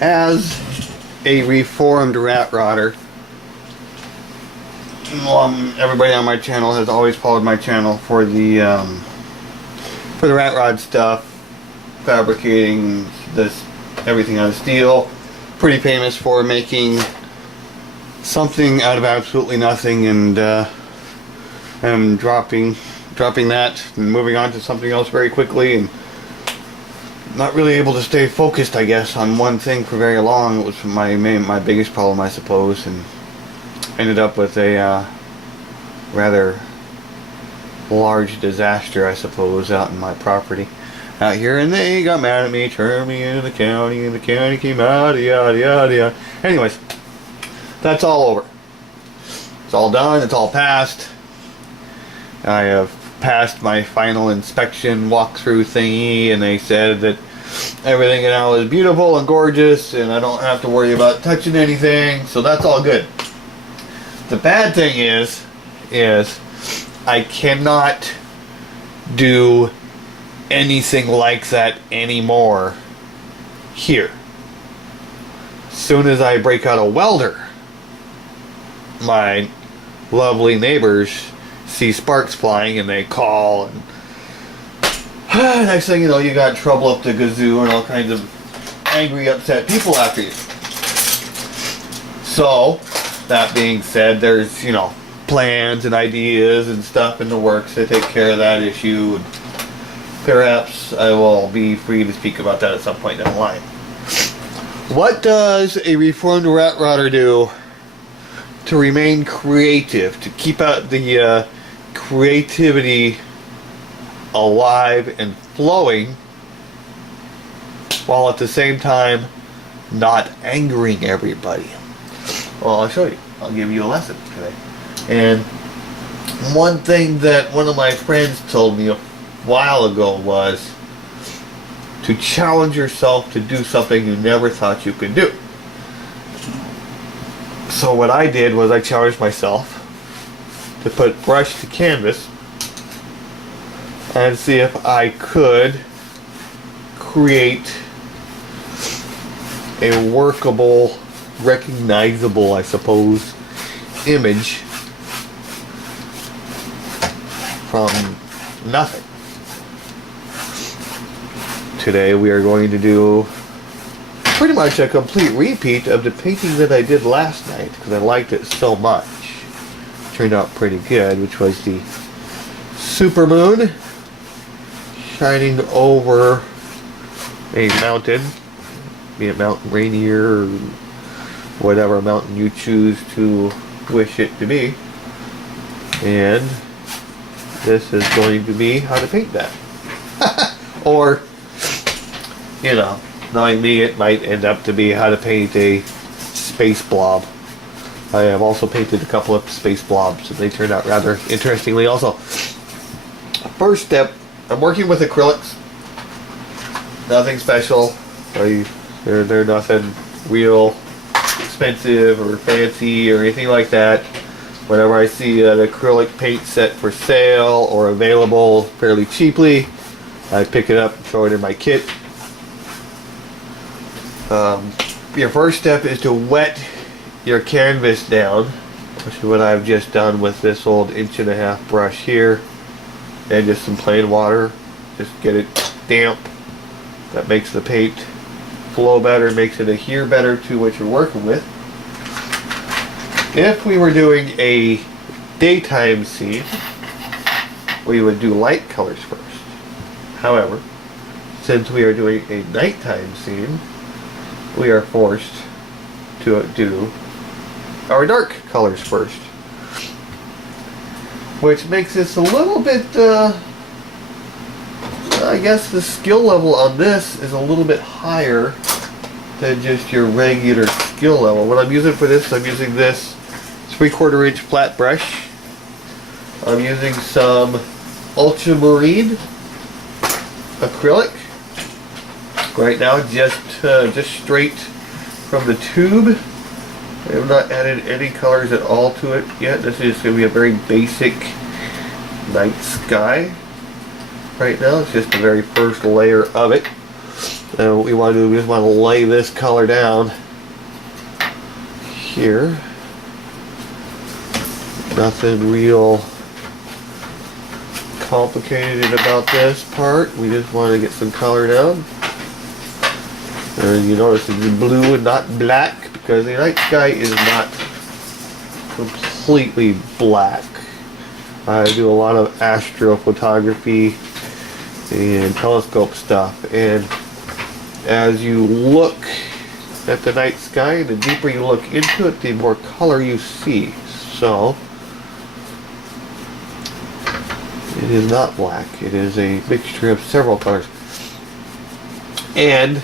As a reformed rat rodder, everybody on my channel has always followed my channel for the rat rod stuff, fabricating this everything out of steel. Pretty famous for making something out of absolutely nothing and dropping that and moving on to something else very quickly, and not really able to stay focused, I guess, on one thing for very long. It was my biggest problem, I suppose, and ended up with a rather large disaster, I suppose, out in my property out here, and they got mad at me, turned me into the county, and the county came out, yada yada yada. Anyways, that's all over. It's all done. It's all passed. I have passed my final inspection walkthrough thingy, and they said that everything now is beautiful and gorgeous, and I don't have to worry about touching anything, so that's all good. The bad thing is I cannot do anything like that anymore here. As soon as I break out a welder, my lovely neighbors see sparks flying and they call, and next thing you know, you got trouble up the gazoo and all kinds of angry, upset people after you. So that being said, there's, you know, plans and ideas and stuff in the works to take care of that issue, and perhaps I will be free to speak about that at some point down the line. What does a reformed rat rodder do to remain creative, to keep out the creativity alive and flowing, while at the same time not angering everybody? Well, I'll show you. I'll give you a lesson today. And one thing that one of my friends told me a while ago was to challenge yourself to do something you never thought you could do. So what I did was I challenged myself to put brush to canvas and see if I could create a workable, recognizable, I suppose, image from nothing. Today we are going to do pretty much a complete repeat of the painting that I did last night, because I liked it so much. It turned out pretty good, which was the supermoon shining over a mountain, be it Mount Rainier or whatever mountain you choose to wish it to be. And this is going to be how to paint that. Or, you know, knowing me, it might end up to be how to paint a space blob. I have also painted a couple of space blobs, and they turned out rather interestingly also. First step, I'm working with acrylics. Nothing special. They're nothing real expensive or fancy or anything like that. Whenever I see an acrylic paint set for sale or available fairly cheaply, I pick it up and throw it in my kit. Your first step is to wet your canvas down, which is what I've just done with this old 1.5" brush here, and just some plain water. Just get it damp. That makes the paint flow better, makes it adhere better to what you're working with. If we were doing a daytime scene, we would do light colors first. However, since we are doing a nighttime scene, we are forced to do our dark colors first, which makes this a little bit, I guess the skill level on this is a little bit higher than just your regular skill level. What I'm using for this, I'm using this 3/4 inch flat brush. I'm using some ultramarine acrylic. Right now, just straight from the tube. I have not added any colors at all to it yet. This is going to be a very basic night sky. Right now, it's just the very first layer of it. And what we want to do, we just want to lay this color down here. Nothing real complicated about this part. We just want to get some color down. And you notice it's blue and not black because the night sky is not completely black. I do a lot of astrophotography and telescope stuff, and as you look at the night sky, the deeper you look into it, the more color you see. So it is not black. It is a mixture of several colors. And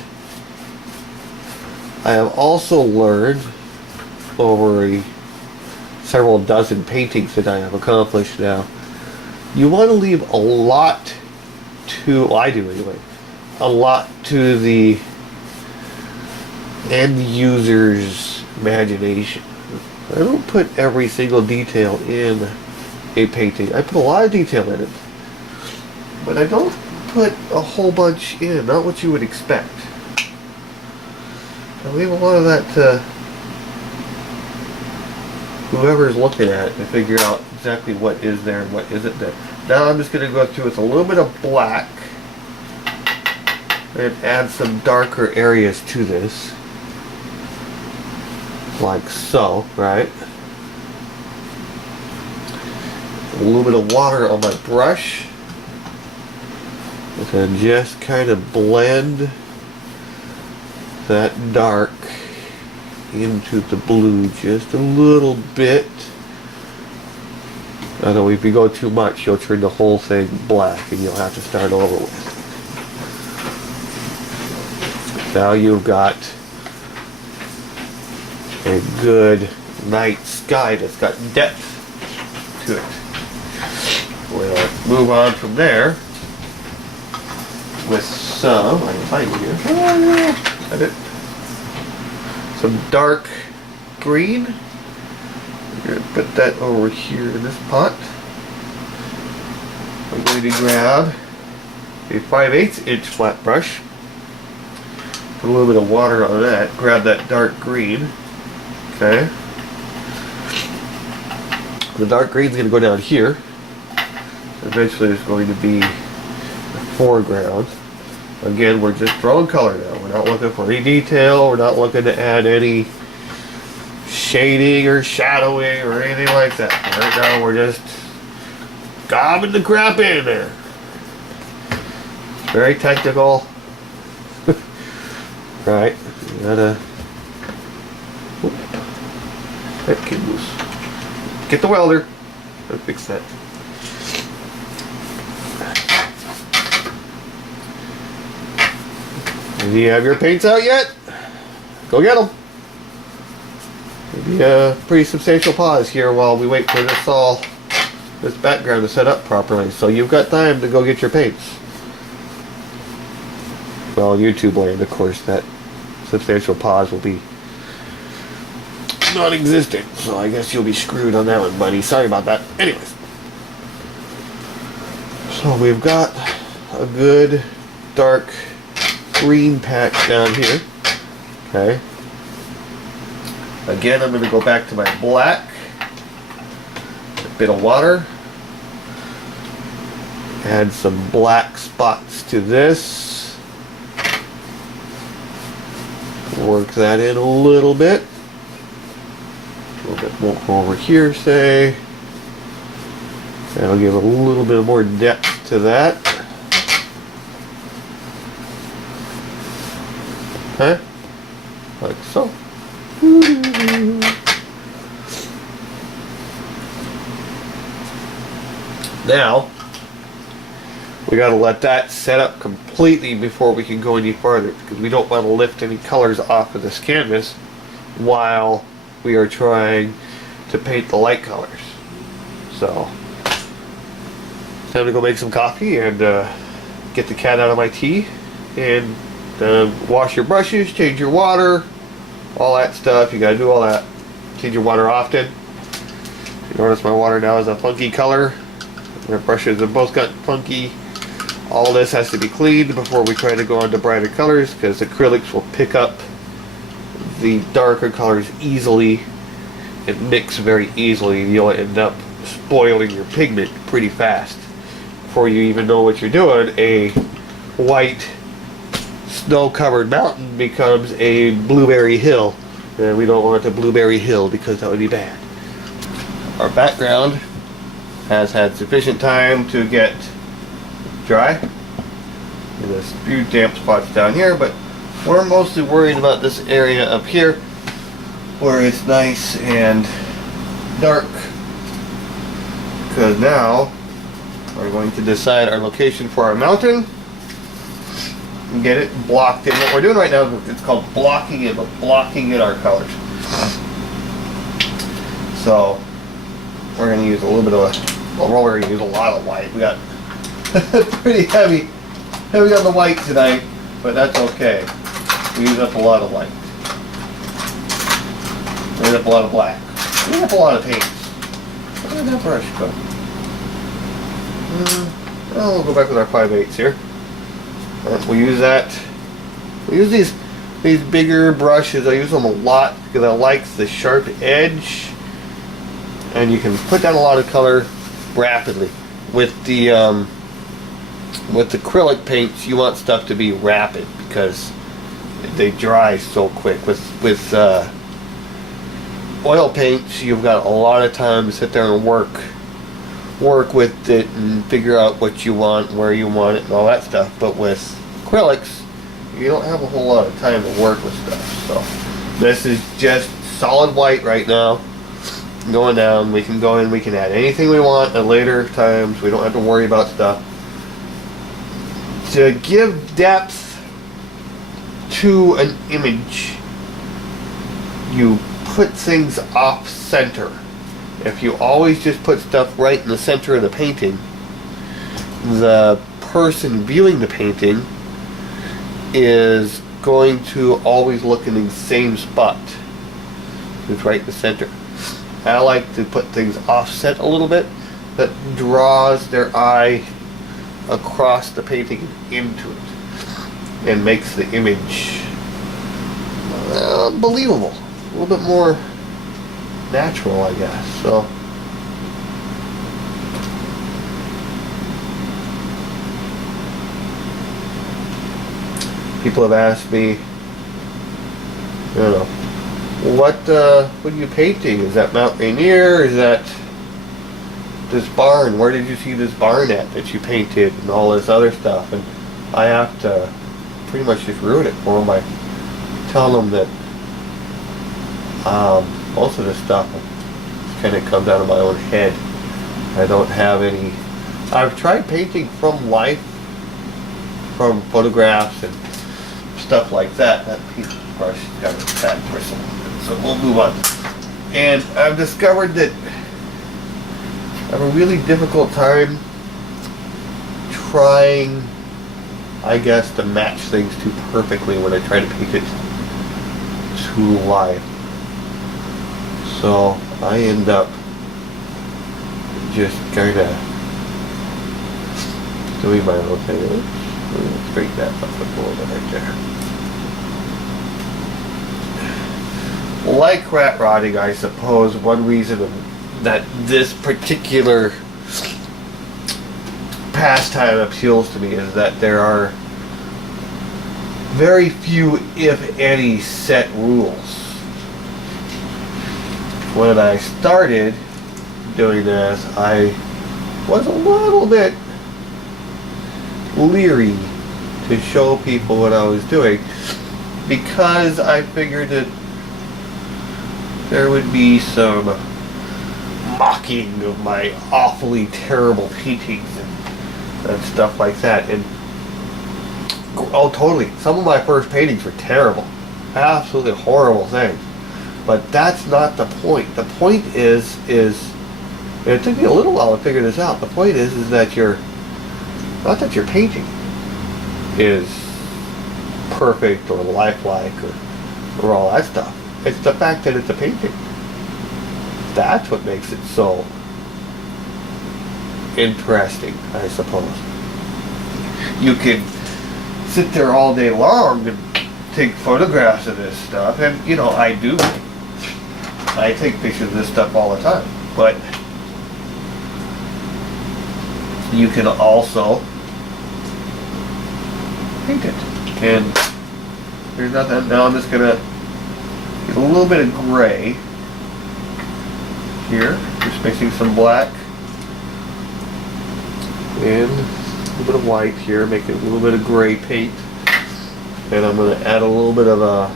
I have also learned over several dozen paintings that I have accomplished now, you want to leave a lot to, well, I do anyway, a lot to the end user's imagination. I don't put every single detail in a painting. I put a lot of detail in it, but I don't put a whole bunch in, not what you would expect. I leave a lot of that to whoever's looking at it to figure out exactly what is there and what isn't there. Now I'm just going to go through with a little bit of black and add some darker areas to this, like so, right? A little bit of water on my brush, and just kind of blend that dark into the blue just a little bit. Although if you go too much, you'll turn the whole thing black and you'll have to start over with. Now you've got a good night sky that's got depth to it. We'll move on from there with some, I can find it here. Oh yeah, got it. Some dark green. We're going to put that over here in this pot. I'm going to grab a 5/8 inch flat brush. Put a little bit of water on that. Grab that dark green. Okay. The dark green is going to go down here. Eventually there's going to be a foreground. Again, we're just throwing color now. We're not looking for any detail. We're not looking to add any shading or shadowing or anything like that. Right now we're just gobbing the crap in there. Very technical. Right. You gotta... Oop. That kid loose. Get the welder. Let's fix that. Do you have your paints out yet? Go get them. Maybe a pretty substantial pause here while we wait for this background to set up properly. So you've got time to go get your paints. Well, YouTube land, of course, that substantial pause will be non-existent. So I guess you'll be screwed on that one, buddy. Sorry about that. Anyways. So we've got a good dark green patch down here. Okay. Again, I'm going to go back to my black. A bit of water. Add some black spots to this. Work that in a little bit. A little bit more over here, say. That'll give a little bit more depth to that. Okay. Like so. Now, we got to let that set up completely before we can go any farther, because we don't want to lift any colors off of this canvas while we are trying to paint the light colors. So, time to go make some coffee and get the cat out of my tea and wash your brushes, change your water, all that stuff. You gotta do all that. Change your water often. You notice my water now is a funky color. My brushes have both got funky All this has to be cleaned before we try to go on to brighter colors, because acrylics will pick up the darker colors easily and mix very easily, and you'll end up spoiling your pigment pretty fast. Before you even know what you're doing, a white snow-covered mountain becomes a blueberry hill, and we don't want a blueberry hill because that would be bad. Our background has had sufficient time to get dry. There's a few damp spots down here, but we're mostly worried about this area up here where it's nice and dark, because now we're going to decide our location for our mountain and get it blocked in. What we're doing right now, it's called blocking it, but blocking in our colors. So we're going to use a little bit of well, we're going to use a lot of white. We got pretty heavy on the white tonight, but that's okay. We use up a lot of white. We use up a lot of black. We use up a lot of paints. Where did that brush go? Well, we'll go back with our 5/8 here. We'll use that. We use these bigger brushes. I use them a lot because I like the sharp edge, and you can put down a lot of color rapidly. With acrylic paints, you want stuff to be rapid because they dry so quick. With oil paints, you've got a lot of time to sit there and work with it and figure out what you want, where you want it, and all that stuff. But with acrylics, you don't have a whole lot of time to work with stuff. So this is just solid white right now. Going down, we can go in, we can add anything we want at later times. We don't have to worry about stuff. To give depth to an image, you put things off center. If you always just put stuff right in the center of the painting, the person viewing the painting is going to always look in the same spot. It's right in the center. I like to put things offset a little bit. That draws their eye across the painting into it and makes the image believable, a little bit more natural, I guess. So people have asked me, what are you painting? Is that Mount Rainier? Is that this barn? Where did you see this barn at that you painted, and all this other stuff? And I have to pretty much just ruin it for them by telling them that most of this stuff kind of comes out of my own head. I don't have any. I've tried painting from life, from photographs and stuff like that. That piece of brush has got a fat bristle on it, so we'll move on. And I've discovered that I have a really difficult time trying, I guess, to match things too perfectly when I try to paint it too live. So I end up just kind of doing my own thing. Let's straighten that up a little bit right there. Like rat rotting, I suppose one reason that this particular pastime appeals to me is that there are very few, if any, set rules. When I started doing this, I was a little bit leery to show people what I was doing, because I figured that there would be some mocking of my awfully terrible paintings and stuff like that. And oh, totally, some of my first paintings were terrible, absolutely horrible things. But that's not the point. The point is, and it took me a little while to figure this out. The point is that not that your painting is perfect or lifelike or all that stuff. It's the fact that it's a painting. That's what makes it so interesting, I suppose. You can sit there all day long and take photographs of this stuff, and you know, I do. I take pictures of this stuff all the time, but you can also paint it. And there's nothing. Now I'm just gonna get a little bit of gray here, just mixing some black and a little bit of white here, making a little bit of gray paint. And I'm going to add a little bit of a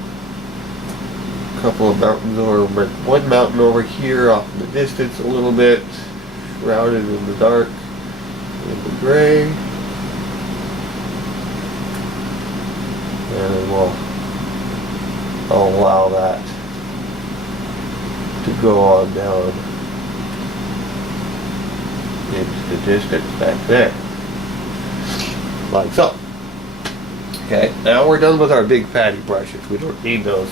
couple of mountains, or one mountain over here off in the distance a little bit, shrouded in the dark in the gray. And I'll allow that to go on down into the distance back there, like so. Okay, now we're done with our big fatty brushes. We don't need those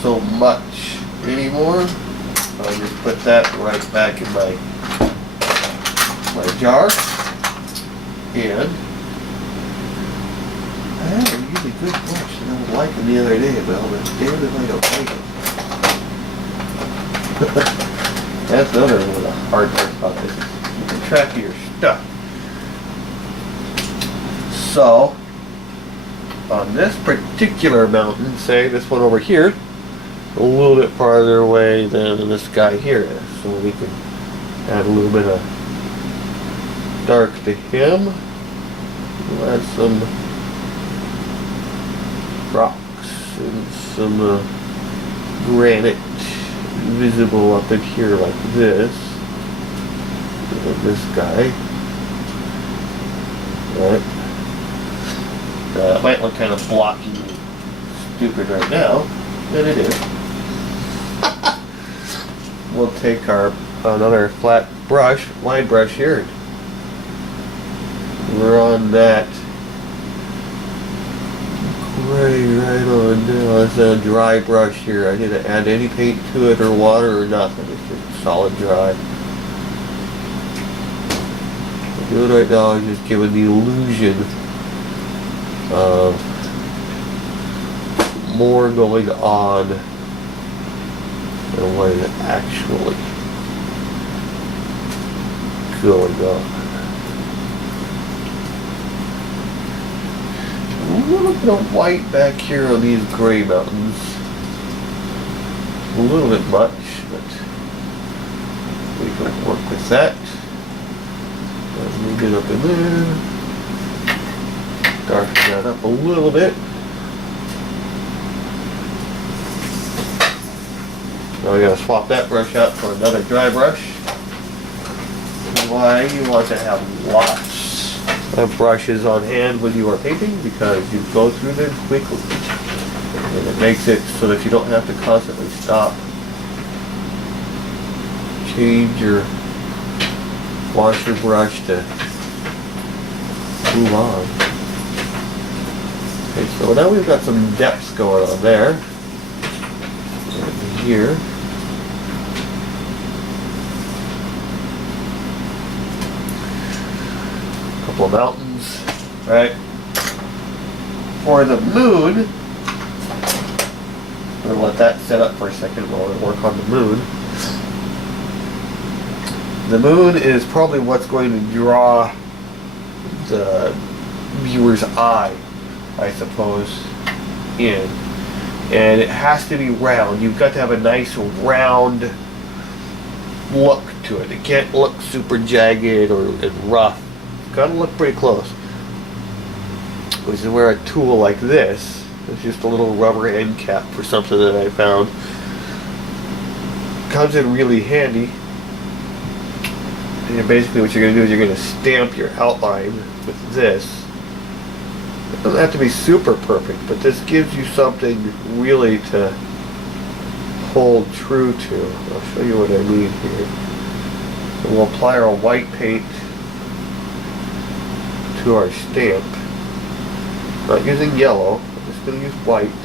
so much anymore. I'll just put that right back in my jar. And I have a really good brush that I was liking the other day, but damn if I don't like it. That's another one of the hard part about this. You can track of your stuff. So, on this particular mountain, say this one over here, a little bit farther away than this guy here is. So we can add a little bit of dark to him. We'll add some rocks and some granite visible up in here like this. And this guy. Right. It might look kind of blocky and stupid right now, and it is. We'll take another flat brush, wide brush here. We're on that gray right on down. It's a dry brush here. I didn't add any paint to it or water or nothing. It's just solid dry. What I'm doing right now is just giving the illusion of more going on than what is actually going on. A little bit of white back here on these gray mountains. A little bit much, but we can work with that. Move it up in there. Darken that up a little bit. Now we gotta swap that brush out for another dry brush. Why you want to have lots of brushes on hand when you are painting, because you go through them quickly. And it makes it so that you don't have to constantly stop, change your, wash your brush to move on. Okay, so now we've got some depths going on there. And here. A couple of mountains, right? For the moon, we'll let that set up for a second while we work on the moon. The moon is probably what's going to draw the viewer's eye, I suppose, in. And it has to be round. You've got to have a nice round look to it. It can't look super jagged or rough. It's got to look pretty close. Which is where a tool like this, it's just a little rubber end cap for something that I found, comes in really handy. And basically what you're going to do is you're going to stamp your outline with this. It doesn't have to be super perfect, but this gives you something really to hold true to. I'll show you what I mean here. So we'll apply our white paint to our stamp. Not using yellow, I'm just going to use white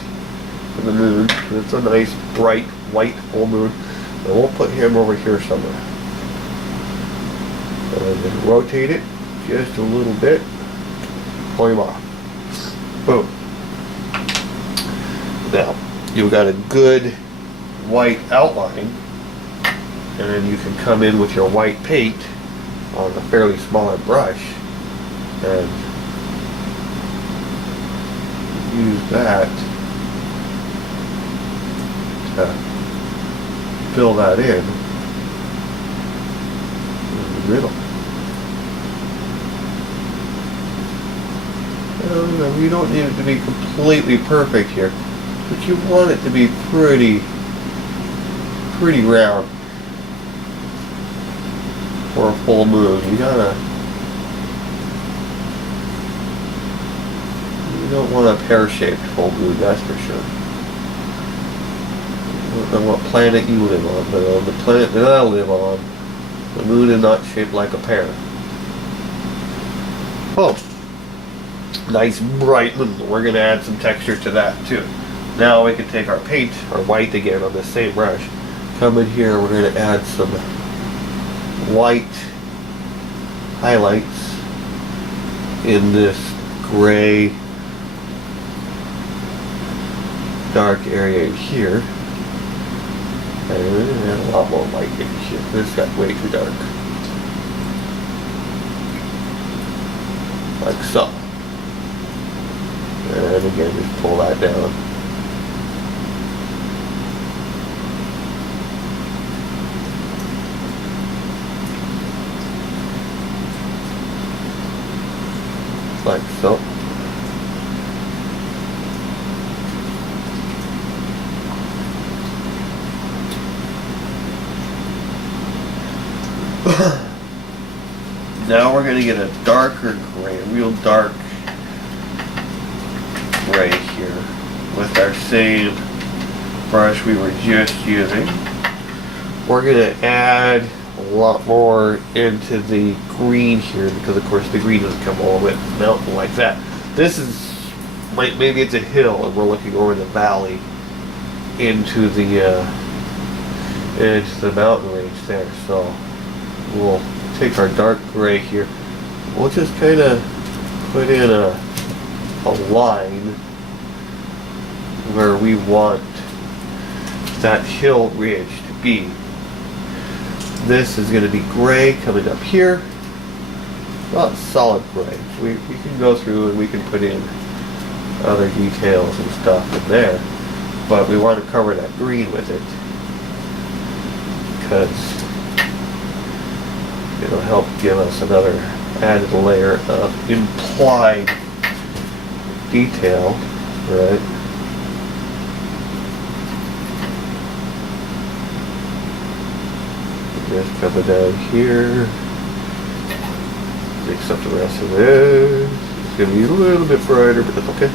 for the moon, because it's a nice bright white full moon. And we'll put him over here somewhere. And then rotate it just a little bit. pull him off. Boom. Now, you've got a good white outline, and then you can come in with your white paint on a fairly smaller brush and use that to fill that in the middle. You don't need it to be completely perfect here, but you want it to be pretty round for a full moon. You don't want a pear-shaped full moon, that's for sure. I don't know what planet you live on, but on the planet that I live on, the moon is not shaped like a pear. Oh, nice bright moon. We're going to add some texture to that too. Now we can take our paint, our white again on the same brush, come in here, we're going to add some white highlights in this gray dark area here. And a lot more white in here. This got way too dark. Like so. And again, just pull that down. Like so. Now we're going to get a darker gray, a real dark gray here with our same brush we were just using. We're going to add a lot more into the green here because of course the green doesn't come all the way up the mountain like that. This is, maybe it's a hill and we're looking over the valley into the mountain range there. So we'll take our dark gray here. We'll just kind of put in a line where we want that hill ridge to be. This is going to be gray coming up here. Not solid gray. We can go through and we can put in other details and stuff in there, but we want to cover that green with it because it'll help give us another added layer of implied detail, right? Just coming down here, mix up the rest of this. It's going to be a little bit brighter, but that's okay.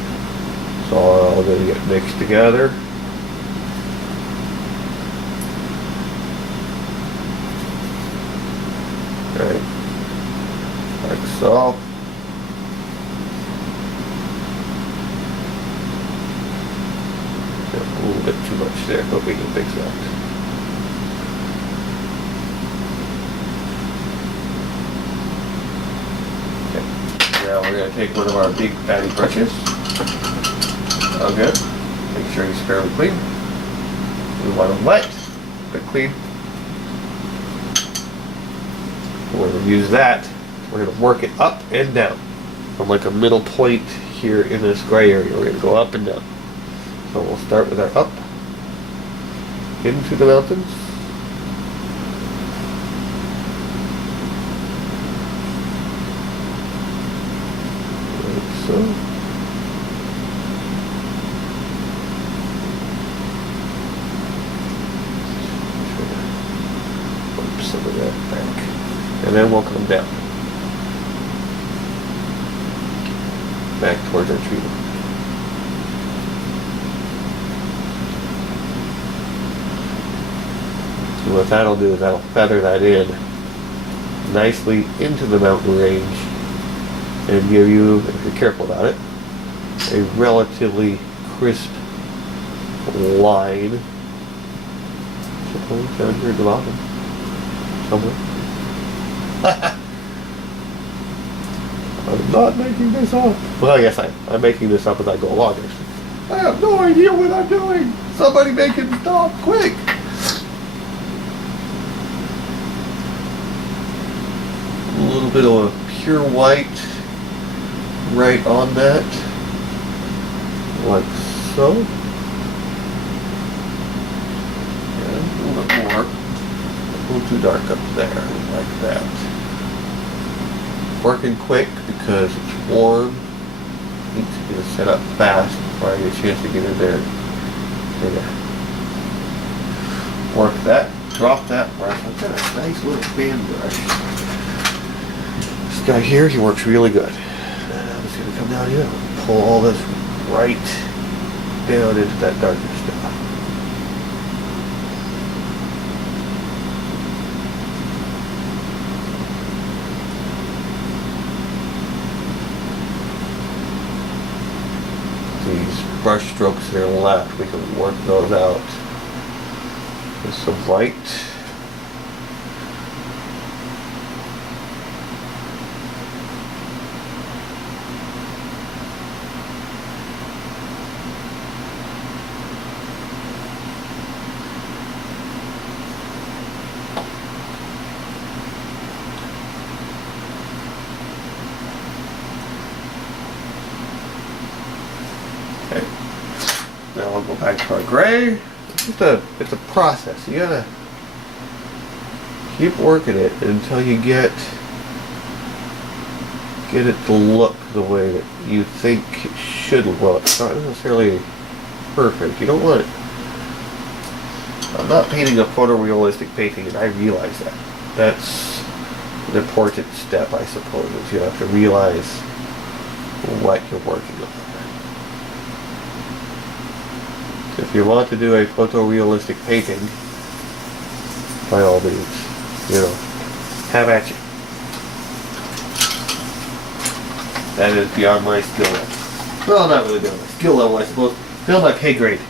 It's all going to get mixed together. Right, like so. A little bit too much there, but we can fix that. Okay. Now we're going to take one of our big fatty brushes. All good. Make sure he's fairly clean. We want him wet, but clean. We're going to use that. We're going to work it up and down from like a middle point here in this gray area. We're going to go up and down. So we'll start with our up into the mountains. Like so. Flip some of that back. And then we'll come down. Back towards our tree. So what that'll do is that'll feather that in nicely into the mountain range and give you, if you're careful about it, a relatively crisp line. Down here at the bottom. Somewhere. not making this up. Well, yes, I'm making this up as I go along. I have no idea what I'm doing. Somebody make it stop, quick. A little bit of a pure white right on that, like so. And a little bit more, a little too dark up there, like that. Working quick because it's warm. Needs to get it set up fast before I get a chance to get in there. Work that, drop that brush. I've got a nice little fan brush. This guy here, he works really good. I'm just gonna come down here and pull all this right down into that darker stuff. These brush strokes that are left, we can work those out with some white. Okay. Now I'll go back to our gray. It's a process. You gotta keep working it until you get it to look the way that you think it should look. It's not necessarily perfect. You don't want it. I'm not painting a photorealistic painting, and I realize that. That's an important step, I suppose, is you have to realize what you're working on. If you want to do a photorealistic painting, by all means, have at you. That is beyond my skill level. Well, not really beyond my skill level, I suppose. Beyond my pay grade.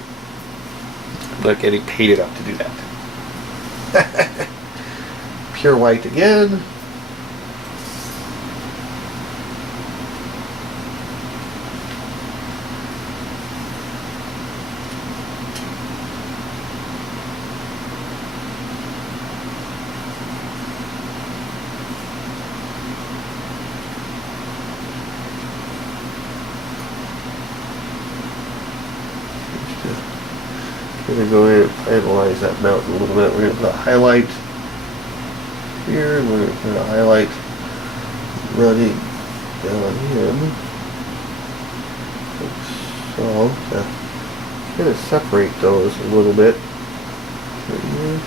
I'm not getting paid enough to do that. Pure white again. We're going to go ahead and finalize that mountain a little bit. We're going to put a highlight here, and we're going to put a highlight running down in. So, to kind of separate those a little bit. Right here.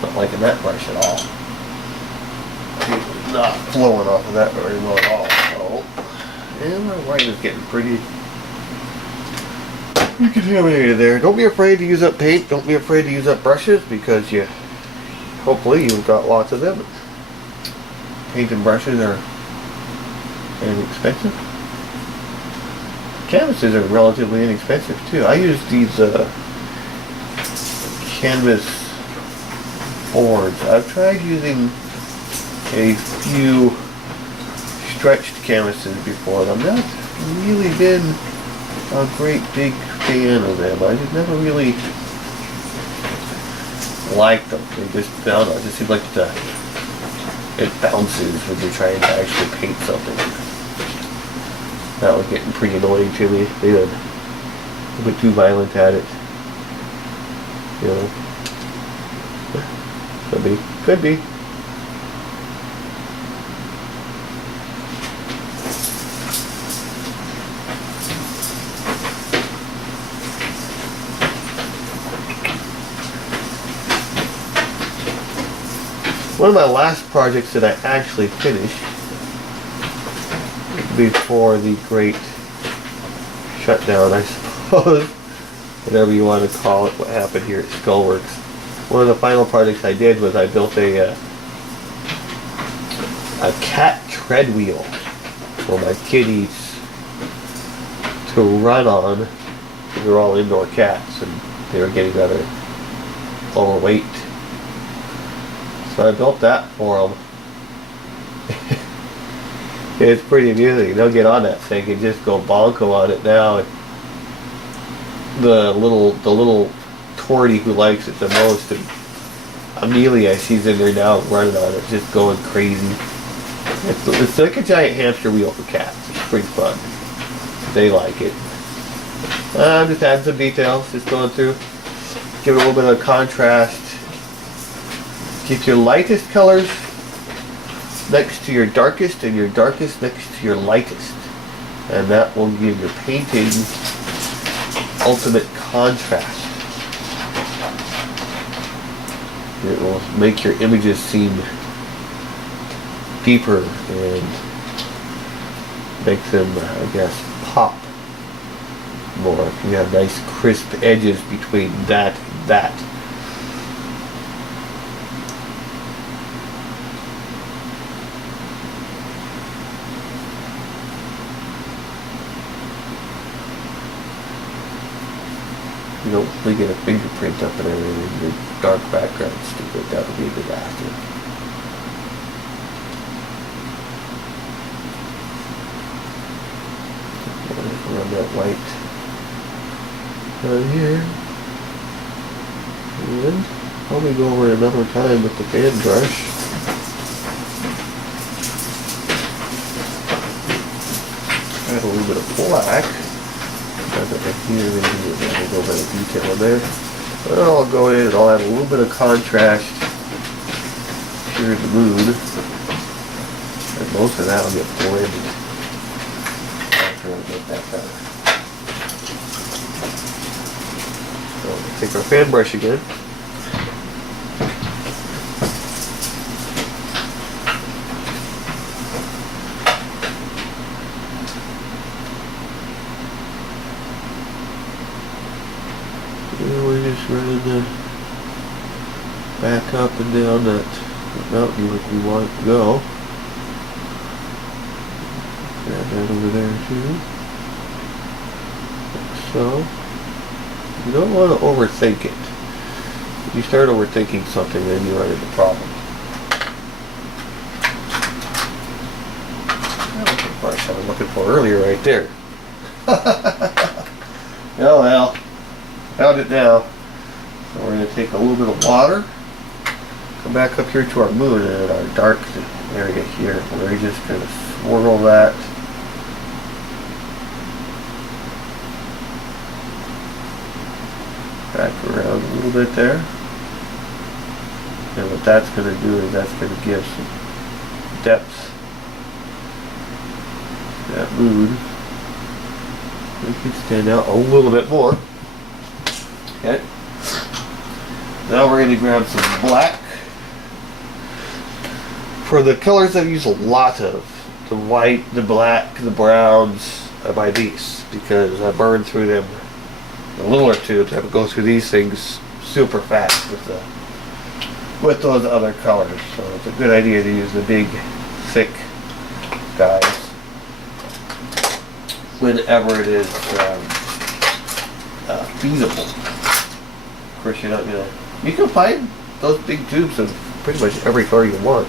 Not liking that brush at all. It's not flowing off of that very well at all. So, and the white is getting pretty contaminated there. Don't be afraid to use up paint. Don't be afraid to use up brushes, because hopefully you've got lots of them. Paint and brushes are inexpensive. Canvases are relatively inexpensive too. I use these canvas boards. I've tried using a few stretched canvases before. I'm not really been a great big fan of them. I just never really liked them. They just bounce. It just seems like it bounces when you're trying to actually paint something. That was getting pretty annoying to me. They were a bit too violent at it. Could be. Could be. One of my last projects that I actually finished before the great shutdown, I suppose, whatever you want to call it, what happened here at Skullworks. One of the final projects I did was I built a cat tread wheel for my kitties to run on. They're all indoor cats and they were getting rather overweight. So I built that for them. It's pretty amusing. They'll get on that thing and just go bonko on it now. The little tortie who likes it the most, and Amelia, she's in there now running on it, just going crazy. It's like a giant hamster wheel for cats. It's pretty fun. They like it. I'm just adding some details, just going through. Give it a little bit of contrast. Get your lightest colors next to your darkest, and your darkest next to your lightest. And that will give your painting ultimate contrast. It will make your images seem deeper and make them, I guess, pop more. You have nice crisp edges between that and that. You don't really get a fingerprint up and everything, your dark background stupid, that would be a disaster. Run that white down here. And probably go over it another time with the fan brush. Add a little bit of black. Here, maybe a little bit of detail in there. Well, I'll go in and I'll add a little bit of contrast here in the moon. And most of that will get blended after I get that better. So we'll take our fan brush again. Running the back up and down that mountain like we want it to go. Grab that over there too. Like so. You don't want to overthink it. If you start overthinking something, then you run into problems. That was the brush I was looking for earlier right there. Oh well. Found it now. So we're going to take a little bit of water, come back up here to our moon and our dark area here. We're just going to swirl that back around a little bit there. And what that's going to do is that's going to give some depth to that moon. Make it stand out a little bit more. Okay. Now we're going to grab some black. For the colors I use a lot of, the white, the black, the browns, I buy these because I burn through them a littler tubes. I go through these things super fast with those other colors. So it's a good idea to use the big, thick guys whenever it is feasible. Of course, you're not gonna. You can find those big tubes of pretty much every color you want.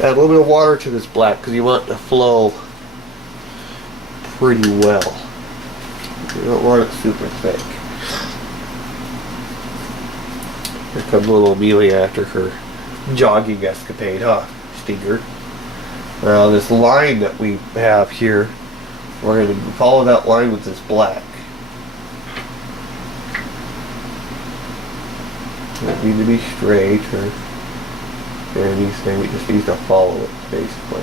Add a little bit of water to this black because you want it to flow pretty well. You don't want it super thick. Here comes little Amelia after her jogging escapade, huh? Stinker. Now this line that we have here, we're going to follow that line with this black. It doesn't need to be straight or anything, it just needs to follow it, basically.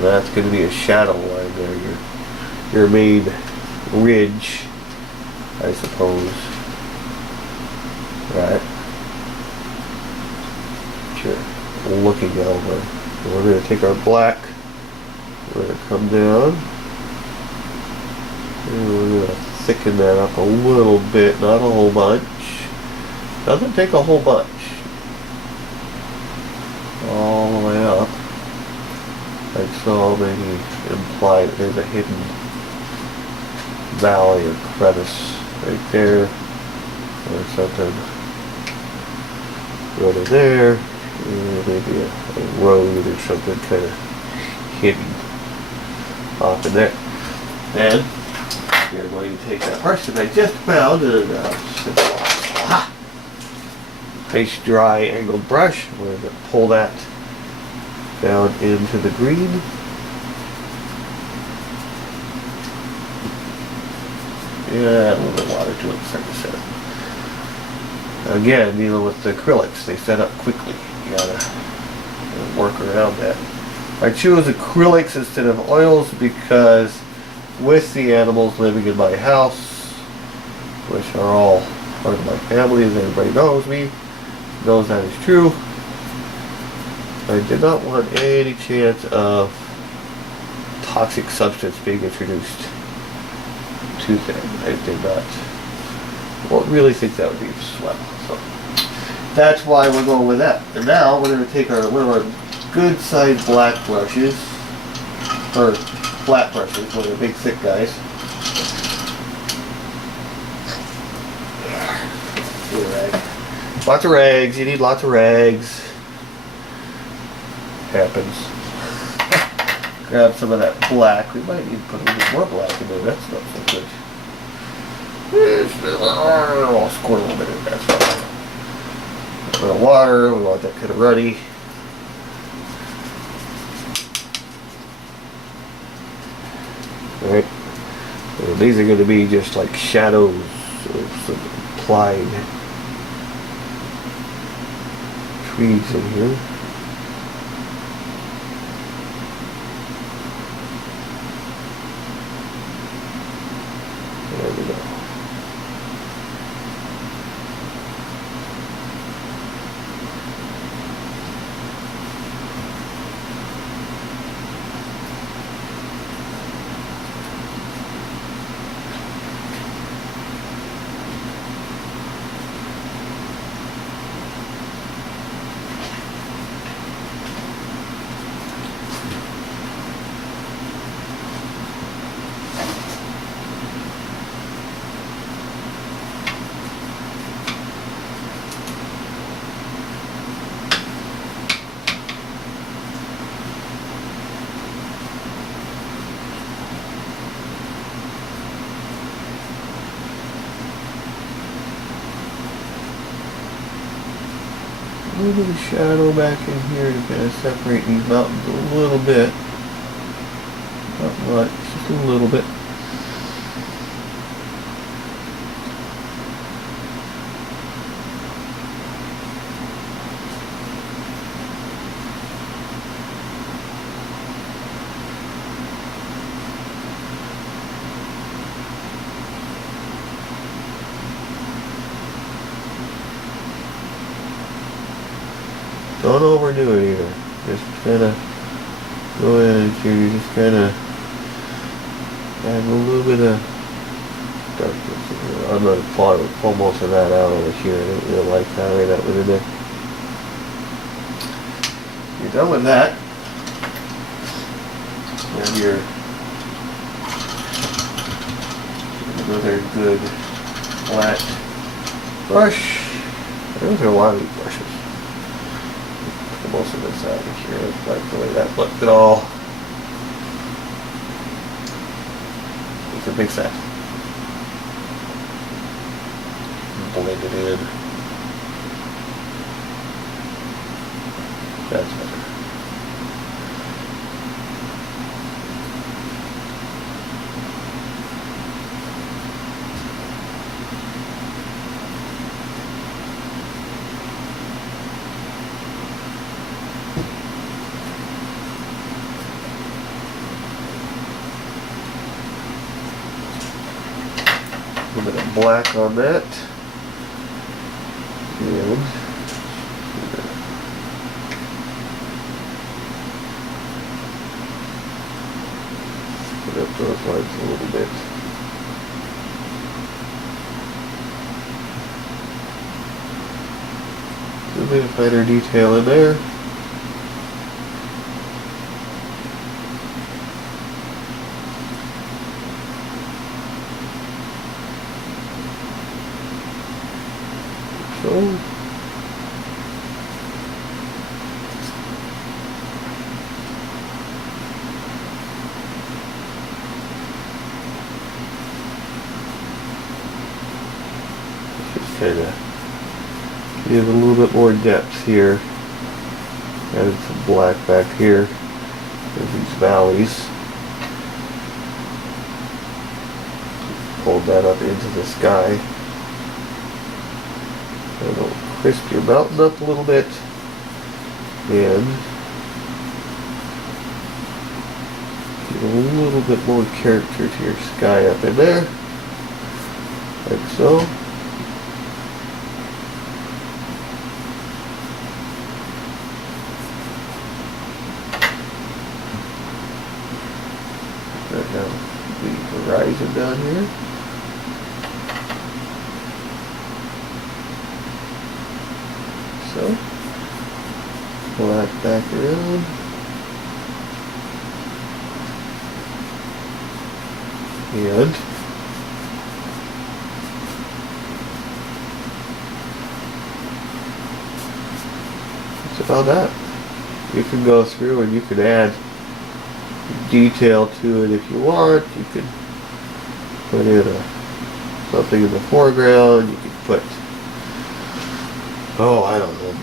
That's going to be a shadow line there, your main ridge, I suppose. Right? Sure. Looking over. So we're going to take our black, we're going to come down, we're gonna thicken that up a little bit, not a whole bunch. Doesn't take a whole bunch. All the way up. Like so, maybe imply that there's a hidden valley or crevice right there. Or something. Go to there. Maybe a road or something kind of hidden off in there. Then we're going to take that brush that I just found and nice dry angled brush. We're going to pull that down into the green. Yeah, add a little bit of water to it, start to set it. Again, dealing with the acrylics, they set up quickly. You gotta work around that. I choose acrylics instead of oils because with the animals living in my house, which are all part of my family, as everybody knows me, knows that is true, I did not want any chance of toxic substance being introduced to them. I did not really think that would be swell. So that's why we're going with that. And now we're going to take one of our good sized black brushes, or flat brushes, one of the big thick guys. Lots of rags, you need lots of rags. Happens. Grab some of that black. We might need to put a little bit more black in there, that's not so good. I'll squirt a little bit in there. A little water, we want that kind of runny. Alright, so these are going to be just like shadows of some applied trees in here. There we go. A little bit of shadow back in here to kind of separate these mountains a little bit. Not much, just a little bit. Don't overdo it either. Just kind of go in here. You just kind of add a little bit of darkness. I'm going to pull most of that out over here. I don't really like that way that was in there. You're done with that. Now your another good flat brush. There's a lot of these brushes. Most of this out of here. I like the way that looked at all. It's a big set. Blend it in. That's better. A little bit of black on that. And put up those lines a little bit. A bit of finer detail in there. So. Just kind of give it a little bit more depth here. Added some black back here. There's these valleys. Hold that up into the sky. And it'll crisp your mountain up a little bit. And give a little bit more character to your sky up in there. Like so. Right now, the horizon down here. So, black back around. And that's about that. You can go through and you can add detail to it if you want. You can put in something in the foreground. You can put, oh, I don't know,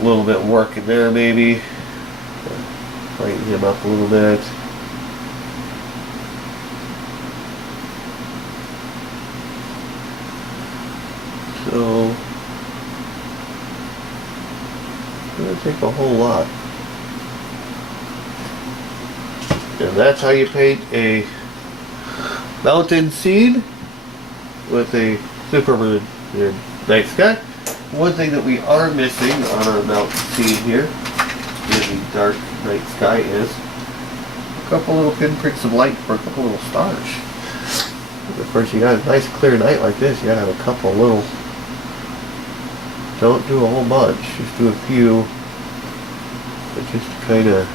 a little bit of work in there maybe. Lighten him up a little bit. So, it's going to take a whole lot. And that's how you paint a mountain scene with a super night sky. One thing that we are missing on our mountain scene here in the dark night sky is a couple little pinpricks of light for a couple little stars. Of course, you got a nice clear night like this, you gotta have a couple little. Don't do a whole bunch, just do a few, but just kind of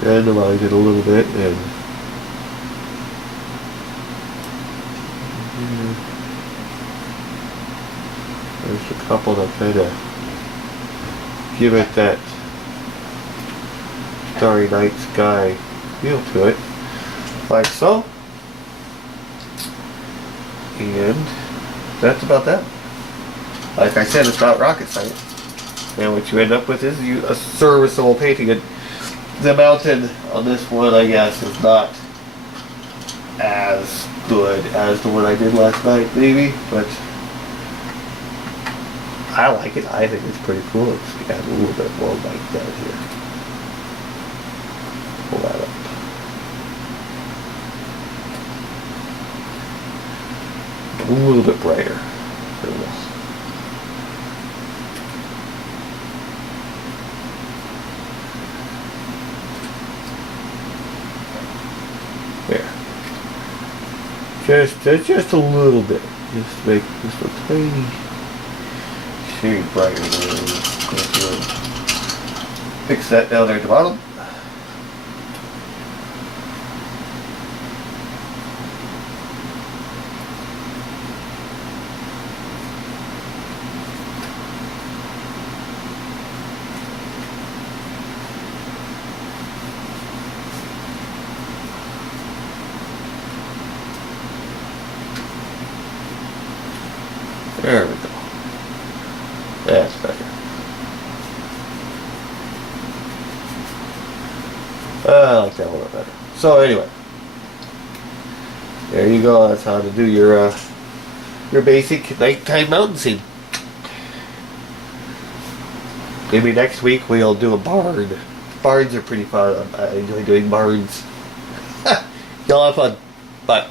randomize it a little bit and there's a couple that kind of give it that starry night sky feel to it, like so. And that's about that. Like I said, it's not rocket science. And what you end up with is a serviceable painting. And the mountain on this one, I guess, is not as good as the one I did last night, maybe, but I like it. I think it's pretty cool. Let's add a little bit more light down here. Pull that up. A little bit brighter. There. Just a little bit. Just make just a tiny shade brighter there. Fix that down there at the bottom. There we go. That's better. I like that a little better. So anyway, there you go. That's how to do your basic nighttime mountain scene. Maybe next week we'll do a barn. Barns are pretty fun. I enjoy doing barns. Y'all have fun. Bye.